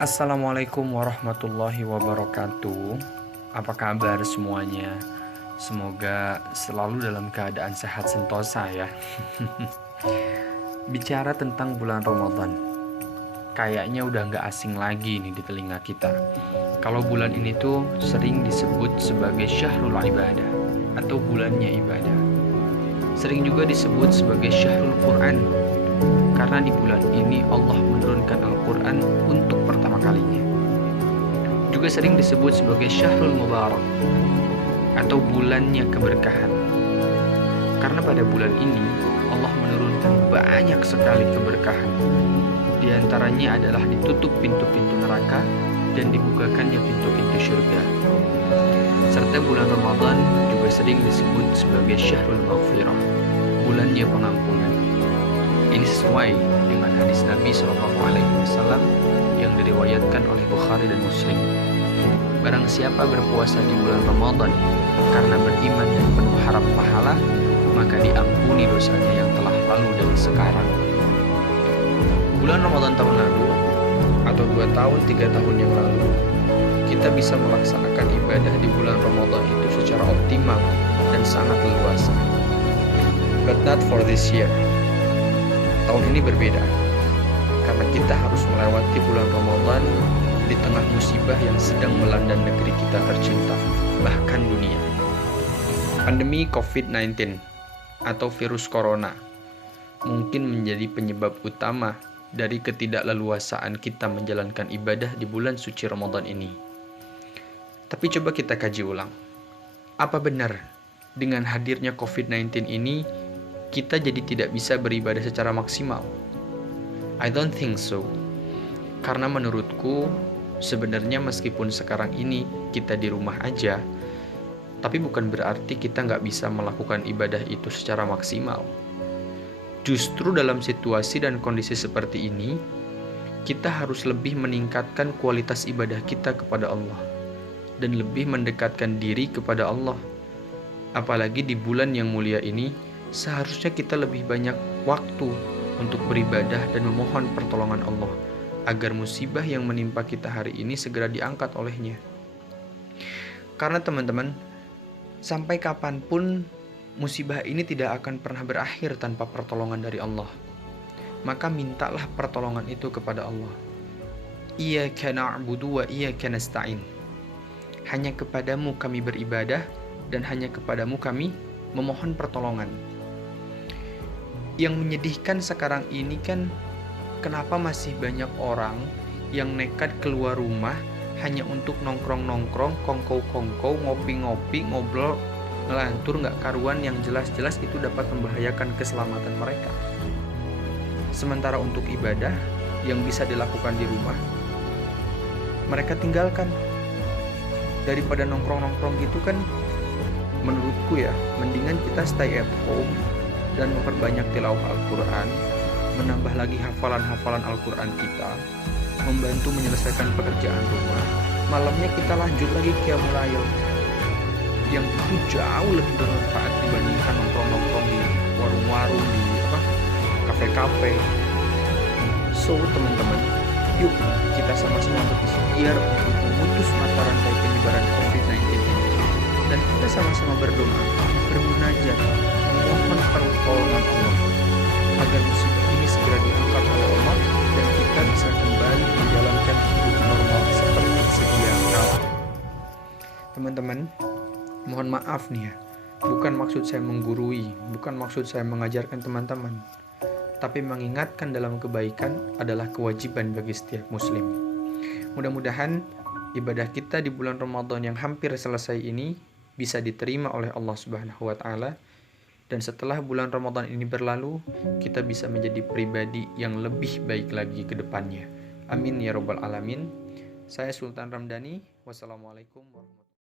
Assalamualaikum warahmatullahi wabarakatuh. Apa kabar semuanya? Semoga selalu dalam keadaan sehat sentosa ya. Bicara tentang bulan Ramadan, kayaknya udah nggak asing lagi nih di telinga kita. Kalau bulan ini tuh sering disebut sebagai syahrul ibadah atau bulannya ibadah. Sering juga disebut sebagai syahrul Quran, karena di bulan ini Allah menurunkan Al-Quran untuk pertama kalinya. Juga sering disebut sebagai Syahrul Mubarak atau bulannya keberkahan. Karena pada bulan ini Allah menurunkan banyak sekali keberkahan. Di antaranya adalah ditutup pintu-pintu neraka dan dibukakannya pintu-pintu surga. Serta bulan Ramadan juga sering disebut sebagai Syahrul Maghfirah, bulannya pengampunan. Ini sesuai dengan hadis Nabi SAW yang diriwayatkan oleh Bukhari dan Muslim. Barang siapa berpuasa di bulan Ramadan karena beriman dan penuh harap pahala, maka diampuni dosanya yang telah lalu dan sekarang. Bulan Ramadan tahun lalu atau 2 tahun, 3 tahun yang lalu, kita bisa melaksanakan ibadah di bulan Ramadan itu secara optimal dan sangat leluasa. But not for this year. Tahun ini berbeda, karena kita harus melewati bulan Ramadan di tengah musibah yang sedang melanda negeri kita tercinta, bahkan dunia. Pandemi COVID-19 atau virus corona mungkin menjadi penyebab utama dari ketidakleluasaan kita menjalankan ibadah di bulan suci Ramadan ini. Tapi coba kita kaji ulang. Apa benar dengan hadirnya COVID-19 ini kita jadi tidak bisa beribadah secara maksimal? I don't think so. Karena menurutku, sebenarnya meskipun sekarang ini kita di rumah aja, tapi bukan berarti kita nggak bisa melakukan ibadah itu secara maksimal. Justru dalam situasi dan kondisi seperti ini, kita harus lebih meningkatkan kualitas ibadah kita kepada Allah dan lebih mendekatkan diri kepada Allah. Apalagi di bulan yang mulia ini, seharusnya kita lebih banyak waktu untuk beribadah dan memohon pertolongan Allah agar musibah yang menimpa kita hari ini segera diangkat olehnya. Karena teman-teman, sampai kapanpun musibah ini tidak akan pernah berakhir tanpa pertolongan dari Allah. Maka mintalah pertolongan itu kepada Allah. Iyyaka na'budu wa iyyaka nasta'in. Hanya kepadamu kami beribadah dan hanya kepadamu kami memohon pertolongan. Yang menyedihkan sekarang ini kan, kenapa masih banyak orang yang nekat keluar rumah hanya untuk nongkrong-nongkrong, kongkow-kongkow, ngopi-ngopi, ngobrol, ngelantur nggak karuan yang jelas-jelas itu dapat membahayakan keselamatan mereka. Sementara untuk ibadah yang bisa dilakukan di rumah, mereka tinggalkan. Daripada nongkrong-nongkrong gitu kan, menurutku ya, mendingan kita stay at home dan memperbanyak tilawah Al-Quran, menambah lagi hafalan-hafalan Al-Quran kita, membantu menyelesaikan pekerjaan rumah. Malamnya kita lanjut lagi qiyamul lail, yang itu jauh lebih bermanfaat dibandingkan nongkrong-nongkrong di warung-warung, di kafe-kafe. So teman-teman, yuk kita sama-sama berikhtiar untuk memutus mata rantai penyebaran COVID-19 ini, dan kita sama-sama berdoa, bermunajat, memohon pertolongan Allah agar musibah ini segera diangkat oleh Allah dan kita bisa kembali menjalankan hidup normal seperti sedia kala. Teman-teman, mohon maaf nih ya, bukan maksud saya menggurui, bukan maksud saya mengajarkan teman-teman, tapi mengingatkan dalam kebaikan adalah kewajiban bagi setiap muslim. Mudah-mudahan ibadah kita di bulan Ramadan yang hampir selesai ini bisa diterima oleh Allah Subhanahu wa Ta'ala, dan setelah bulan Ramadan ini berlalu, kita bisa menjadi pribadi yang lebih baik lagi ke depannya. Amin ya Rabbal Alamin. Saya Sultan Ramdhani. Wassalamualaikum warahmatullahi wabarakatuh.